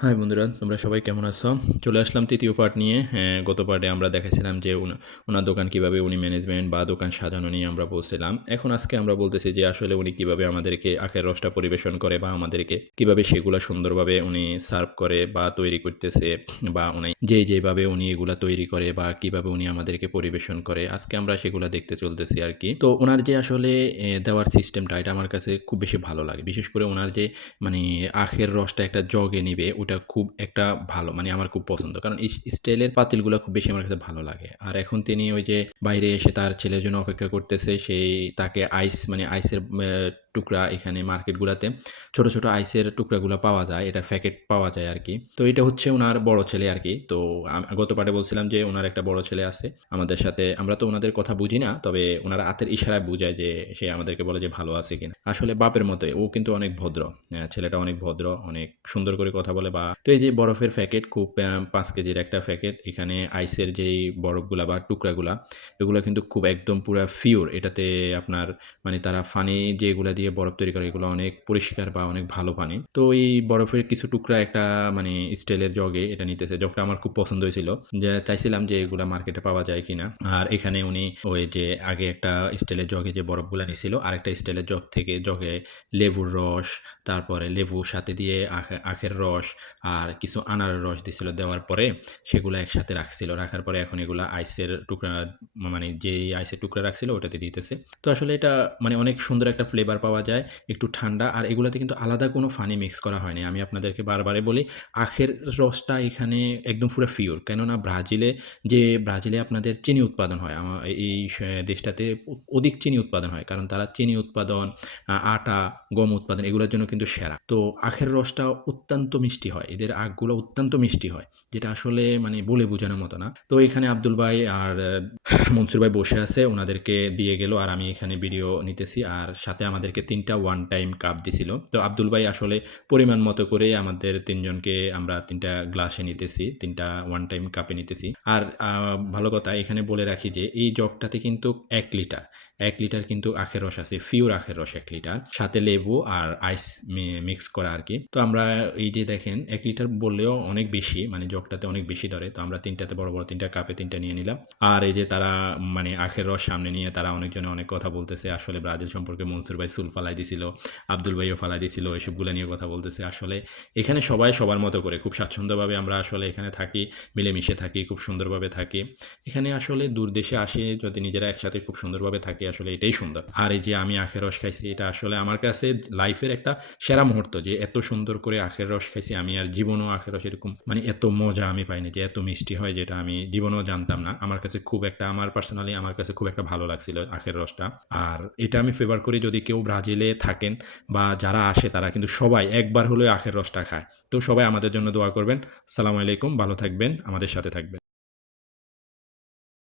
High বন্ধুরা, তোমরা সবাই কেমন আছো? চলে আসলাম তৃতীয় পার্ট নিয়ে। গত পার্টে আমরা দেখাইছিলাম যে ওনার দোকান কিভাবে উনি ম্যানেজমেন্ট বা দোকান সাজানো নিয়ে আমরা বলছিলাম। এখন আজকে আমরা বলতেছি যে আসলে উনি কিভাবে আমাদেরকে আখের রসটা পরিবেশন করে বা আমাদেরকে কিভাবে সেগুলা সুন্দরভাবে উনি সার্ভ করে বা তৈরি করতেছে, বা উনি যেভাবে উনি এগুলা তৈরি করে বা কিভাবে উনি আমাদেরকে পরিবেশন করে, আজকে আমরা সেগুলা দেখতে চলতেছি আর কি। তো ওনার যে আসলে দেওয়ার সিস্টেমটা, এটা আমার কাছে খুব বেশি ভালো লাগে। বিশেষ করে ওনার যে মানে আখের রসটা একটা জগে নিবে, ওটা খুব একটা ভালো, মানে আমার খুব পছন্দ। কারণ এই স্টাইলের পাতিলগুলা খুব বেশি আমার কাছে ভালো লাগে। আর এখন তিনি ওই যে বাইরে এসে তার ছেলের জন্য অপেক্ষা করতেছে। সেই তাকে আইস, মানে আইসের টুকরা এখানে মার্কেটগুলাতে ছোট, ছোট আইসের টুকরাগুলা পাওয়া যায়। এটার প্যাকেট পাওয়া যায় আরকি। তো এটা হচ্ছে উনার বড় ছেলে আরকি। তো গত পার্টে বলছিলাম যে উনার একটা বড় ছেলে আছে আমাদের সাথে। আমরা তো উনাদের কথা বুঝি না। তবে উনারা হাতের ইশারায় বুঝায় যে সে আমাদেরকে বলে যে ভালো আছে কিনা। আসলে বাপের মতোই। ও কিন্তু অনেক ভদ্র। ছেলেটা অনেক ভদ্র, অনেক সুন্দর করে কথা বলে। বা তো এই যে বরফের প্যাকেট, খুব ৫ কেজির একটা প্যাকেট। এখানে আইসের যেই বরফগুলা বা টুকরাগুলা, এগুলা কিন্তু খুব একদম পুরা পিওর। এটাতে আপনার মানে তারা পানি যেগুলা দিয়ে বরফ তৈরি করে, এগুলো অনেক পরিষ্কার বা অনেক ভালো পানি। তো এই বরফের কিছু টুকরা একটা মানে স্টিলের জগে এটা নিতেছে। জগটা আমার খুব পছন্দ হয়েছিল। যে চাইছিলাম যে এগুলা মার্কেটে পাওয়া যায় কিনা। আর এখানে উনি ওই যে আগে একটা স্টিলের জগে যে বরফগুলা নিছিল, আরেকটা স্টিলের জগ থেকে জগে লেবুর রস, তারপরে লেবু সাথে দিয়ে আখের রস আর কিছু আনারের রস দিছিল। দেওয়ার পরে সেগুলো একসাথে রাখছিল। রাখার পরে এখন এগুলা আইসের টুকরা, মানে যেই আইসের টুকরা রাখছিল ওটাতে দিতেছে। তো আসলে এটা মানে অনেক সুন্দর একটা ফ্লেভার পাওয়া যায়, একটু ঠান্ডা। আর এগুলাতে কিন্তু আলাদা কোনো পানি মিক্স করা হয়নি। আমি আপনাদেরকে বারবারে বলি, আখের রসটা এখানে একদম পুরা পিওর। কেননা ব্রাজিলে আপনাদের চিনি উৎপাদন হয়। এই দেশটাতে অধিক চিনি উৎপাদন হয়। কারণ তারা চিনি উৎপাদন, আটা, গম উৎপাদন এগুলোর জন্য কিন্তু সেরা। তো আখের রসটা অত্যন্ত মিষ্টি হয়। এদের আখগুলো অত্যন্ত মিষ্টি হয়। যেটা আসলে মানে বলে বোঝানোর মতো না। তো এখানে আব্দুল ভাই আর মনসুর ভাই বসে আছে, ওনাদেরকে দিয়ে গেল আর আমি এখানে ভিডিও নিতেছি। আর সাথে আমাদেরকে ৩ টা ওয়ান টাইম কাপ দিছিল। তো আব্দুল ভাই আসলে পরিমাণ মতো করে আমাদের ৩ জনকে আমরা ৩ টা গ্লাসে নিতেছি, ৩ টা ওয়ান টাইম কাপে নিতেছি। আর ভালো কথা এখানে বলে রাখি যে এই জগটাতে কিন্তু ১ লিটার, ১ লিটার কিন্তু আখের রস আছে, পিওর আখের রস ১ লিটার। সাথে লেবু আর আইস মিক্স করা আরকি। তো আমরা এই যে দেখেন ১ লিটার বললেও অনেক বেশি, মানে জগটাতে অনেক বেশি ধরে। তো আমরা ৩ টাতে বড়, বড় ৩ টা কাপে ৩ টা নিয়ে নিলাম। আর এই যে তারা মানে আখের রস সামনে নিয়ে তারা অনেকজনে অনেক কথা বলতেছে। আসলে ব্রাজিল সম্পর্কে মনসুর ভাই চুল ফালাই দিছিল, আব্দুল ভাইও ফালাই দিছিল। এসবগুলা নিয়ে কথা বলতেছে। আসলে এখানে সবাই সবার মতো করে খুব স্বাচ্ছন্দ্যভাবে আমরা আসলে এখানে থাকি, মিলেমিশে থাকি, খুব সুন্দরভাবে থাকি। এখানে আসলে দূর দেশে আসি যদি নিজেরা একসাথে খুব সুন্দরভাবে থাকি, আসলে এটাই সুন্দর। আর এই যে আমি আখের রস খাইছি, এটা আসলে আমার কাছে লাইফের একটা সেরা মুহূর্ত, যে এত সুন্দর করে আখের রস খাইছি। আমি আর জীবনেও আখের রস এরকম মানে এত মজা আমি পাইনি, যে এত মিষ্টি হয়, যেটা আমি জীবনেও জানতাম না। আমার কাছে খুব একটা, আমার পার্সোনালি আমার কাছে খুব একটা ভালো লাগছিল আখের রসটা। আর এটা আমি ফেভার করি, যদি কেউ ব্রাজিলে থাকেন বা যারা আসে তারা কিন্তু সবাই একবার হলেও আখের রসটা খায়। তো সবাই আমাদের জন্য দোয়া করবেন। সালাম আলাইকুম, ভালো থাকবেন, আমাদের সাথে থাকবেন।